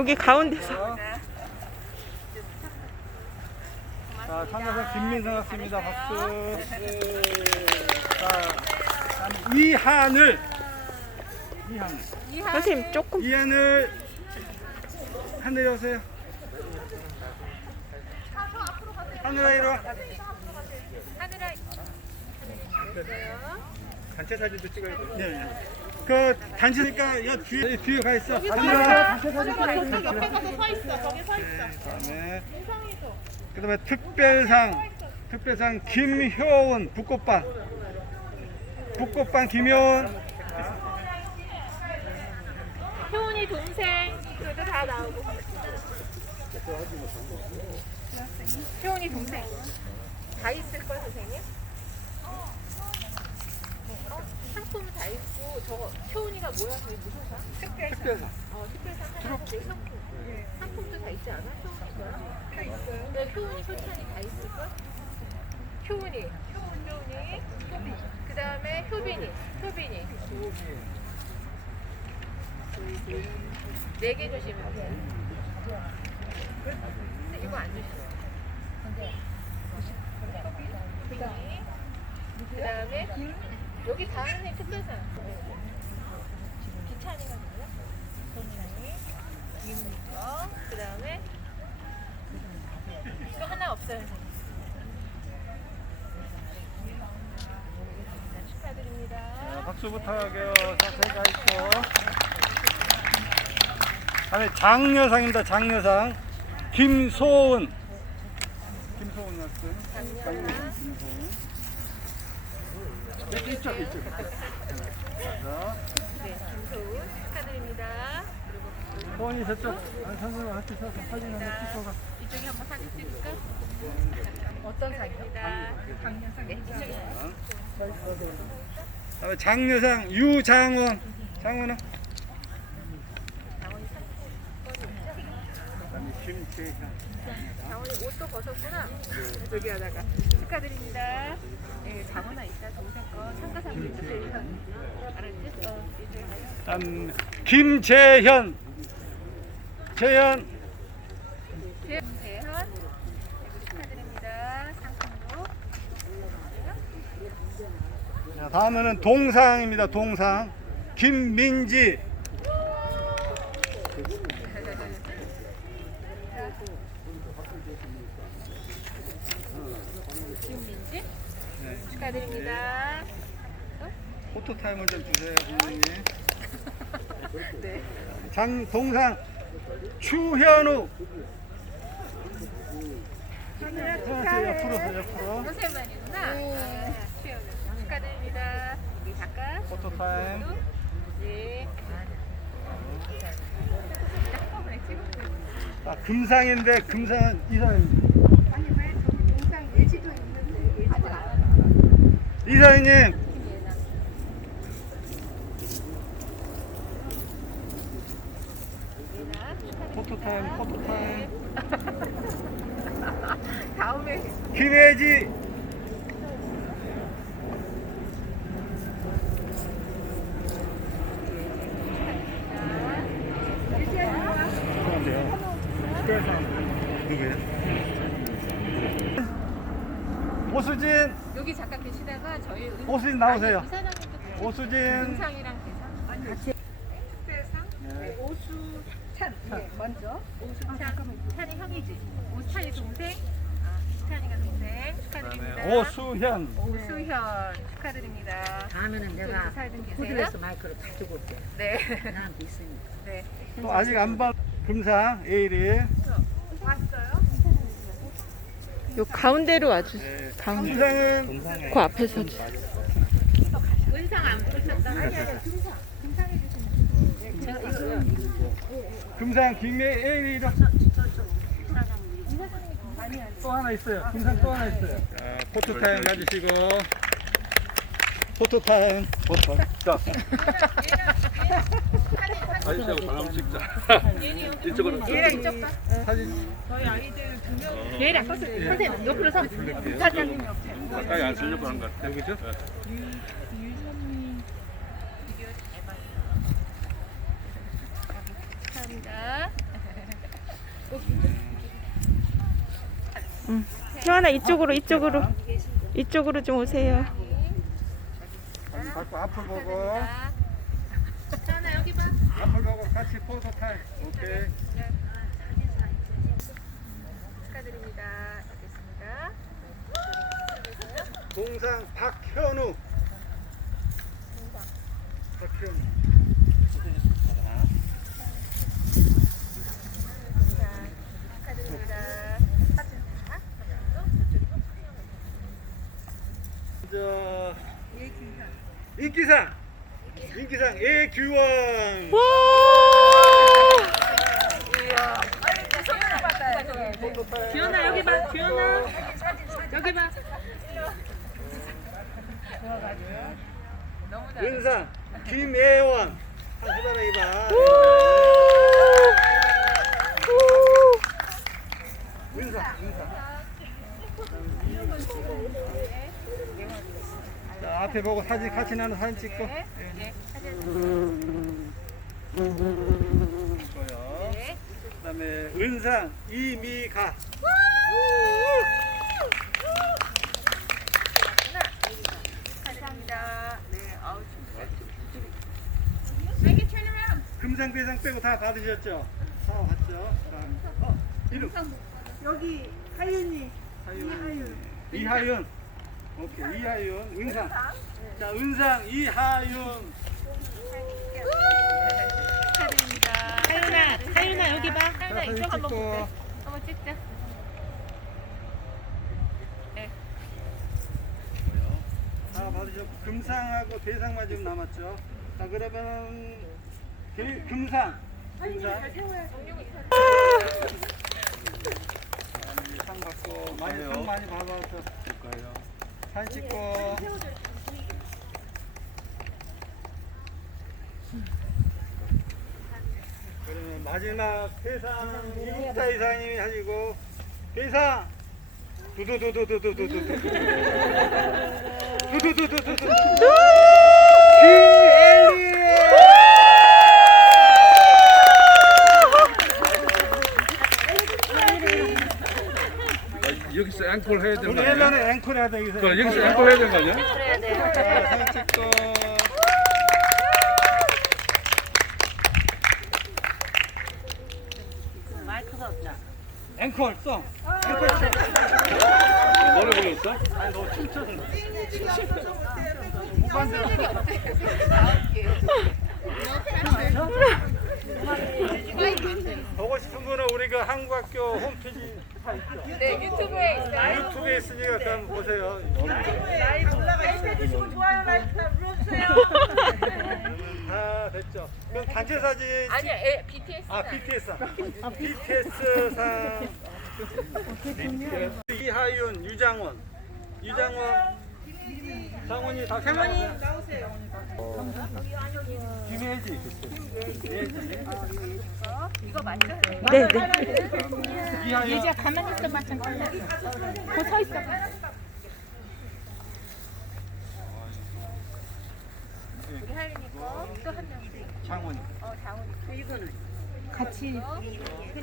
요, 여기 가운데서 자, 참가자 김민성 학습니다. 박수. 자, 다음 이하늘. 이하늘. 선생님 조금 이하늘. 하늘에 오세요. 하늘아 이리 와. 단체 사진도 찍어야 돼. 네. 네. 그 단체니까 여 뒤에 뒤에 가 있어. 찍어야 돼. 옆에 가서 서 있어. 거기 서 있어. 그다음에 민성이도. 그다음에 특별상 특별상 김효은 북꽃반 북꽃반 김효은 효은이 동생. 그도 다 나오고. 효은이 동생. 다 있을 걸 선생님? 어, 상품은 다 있고 저 효은이가 뭐야? 그게 무슨 상? 특별상 어, 특별상 하나인데 상품. 상품도 다 있지 않아? 효은이가? 다 있어요. 네, 효은이, 효찬이 다 있을걸? 효은이, 효은, 효은이, 효빈. 그 다음에 효빈이, 효빈이. 네개 주시면 돼요. 근데 이거 안 주시죠? 효빈이. 그 다음에 여기 다 선생님 특별상. 기찬이가 누구야? 정찬이. 김거. 그 다음에 이거 하나 없어요. 자, 축하드립니다. 자, 박수 부탁해요. 자세히 가 있고. 다음에 장려상입니다. 장려상 김소은 김소은 학생 장려상 김소은 네, 이쪽 이쪽 자, 네, 김소은 축하드립니다. 그리고 소은이 저쪽 아니, 선생님 같이 서서 사진 한번 찍고 가. 이쪽에 한번 사진 찍을까? 어떤 상입니다. 강연상. 네, 이쪽에. 다음에 장려상 유장원 장원아 장원이 상품권이 있죠? 그다음에 김재현 장원이 옷도 벗었구나. 여기 하다가 축하드립니다. 네, 장원아 이따 동생 거 참가상 주세요. 알았지? 어, 이제 가요. 다음 김재현 재현 축하드립니다. 상품으로. 자, 다음에는 동상입니다. 동상 김민지 네. 축하드립니다. 포토 타임을 좀 주세요, 선생님. 네. 장 동상 추현우. 자, 옆으로 옆으로 요새만이구나. 아, 수영을. 축하드립니다. 여기 잠깐. 포토 타임. 네. 아, 금상인데 금상은 이사입니다. 아니 왜 저기 동상 예지도 있는데 예지가 안 하나? 이사님 포토 타임, 포토 타임. 다음에 김혜지. 오수진, 여기 잠깐 계시다가 저희 은- 오수진 나오세요. 아니, 같이 오수진. 은상이랑 계산. 같이. 특별상 네. 오수찬. 네, 먼저 오수찬. 찬이 형이지. 오수찬이 동생. 아, 찬이가 동생. 축하드립니다. 오수현. 오수현 축하드립니다. 다음에는 내가 살든 계세요. 호텔에서 마이크를 가지고 올게. 네. 나한테 있으니까. 네. 또 아직 안 봐. 금상 에이리. 왔어요? 요 가운데로 와주세요. 네. 가운데. 금상은 그 앞에 서주세요. 은상 안 부르셨다. 아니 아니 금상. 김해 에이리로. 또 하나 있어요. 금상 또 하나 있어요. 자, 포토 타임 가지시고. 포토 타임. 포토. 자, 아저씨하고 사람 찍자. 이쪽으로. 얘랑 이쪽 봐. 사진. 얘랑 선생님 옆으로 서. 사장님 옆에. 가까이 안 쓰려고 하는 것 같아. 여기죠? 감사합니다. 태환아 이쪽으로 이쪽으로 이쪽으로 좀 오세요. 앞을 보고 태연아 여기 봐. 앞을 보고 같이 포토 타임. 오케이. 축하드립니다. 알겠습니다. 동상 박현우. 박현우. 축하드립니다. 저 인기상 인기상 와! 기현아 여기 봐. 기현아 여기 봐. 은상 김예원 한 손바닥 봐 은상 은상 자 앞에 보고 사진 같이 나는 사진 찍고 예. 찍고요 그다음에 은상 이미가 감사합니다. 네. 아우 금상배상 빼고 다 받으셨죠? 다 받죠? 그다음 어, 이름 여기 하윤이 하윤 이하윤 오케이 이하윤 은상 자 은상 이하윤 축하드립니다. 하윤아, 하윤아 여기 봐. 자 하윤아 사진 이쪽 한번 찍고 볼게. 한번 찍자. 다 받으셨고 금상하고 대상만 지금 남았죠? 자 그러면은 대- 금상 금상 상 받고 많이 상 많이 받아서 사진 찍고. 그러면 마지막 대상 이국자 이상님이 하시고 대상 두두두두두두두두 두두두두두두 김엘리 아, 여기서 앵콜 해야 되는 우리 거 아니야? 예전에 앵콜 해야 돼 여기서 그래, 여기서 앵콜 해야 되는 거 아니야? 그래야 돼. 자, 사진 찍고 없다. 앵콜 송 앵콜 송 노래 불렀어? 아니 너 춤춰서 보고 싶은 분은 우리 그 한국학교 홈페이지? 네 유튜브에 있어요. 유튜브에 있으니까 그 한번 보세요. 라이브 올라가 해주시고 좋아요. 라이브 다 눌러주세요. 다 됐죠. 그럼 단체 사진 아니야, 에, BTS. 아 BTS BTS. 상 이하윤 유장원. 유장원. 장원이 다 장원이 나오세요. 김혜지 김혜지 이거 맞죠? 네, 네. 이하윤 가만히 있어봐 잠깐만. 거서 있어. 우리 하윤이 거. 또한 명. 장원이 어, 장훈이. 이거는 같이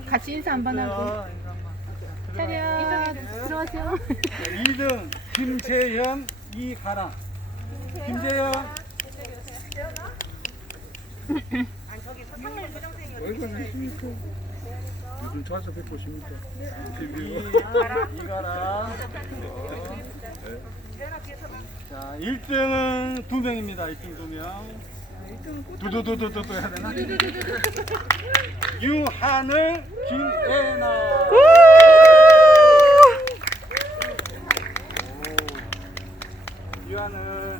같이 인사 한번 하고. 차렷 들어가세요. 2등 김재현 이가람 김재현 요즘 차에서 뵙고 싶니까? 이가람 자 1등은 두 명입니다 1등 두 명 두두두두두 해야 되나? 유하늘 김애나 유하늘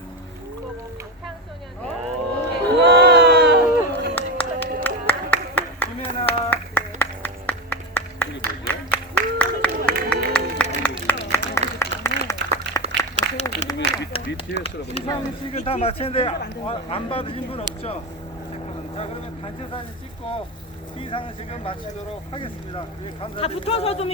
요즘에 BTS라고 시상식은 다 마쳤는데 아, 안 받으신 분 없죠? 자 그러면 단체 사진 찍고 시상식은 마치도록 하겠습니다. 예, 감사드립니다. 붙어서 좀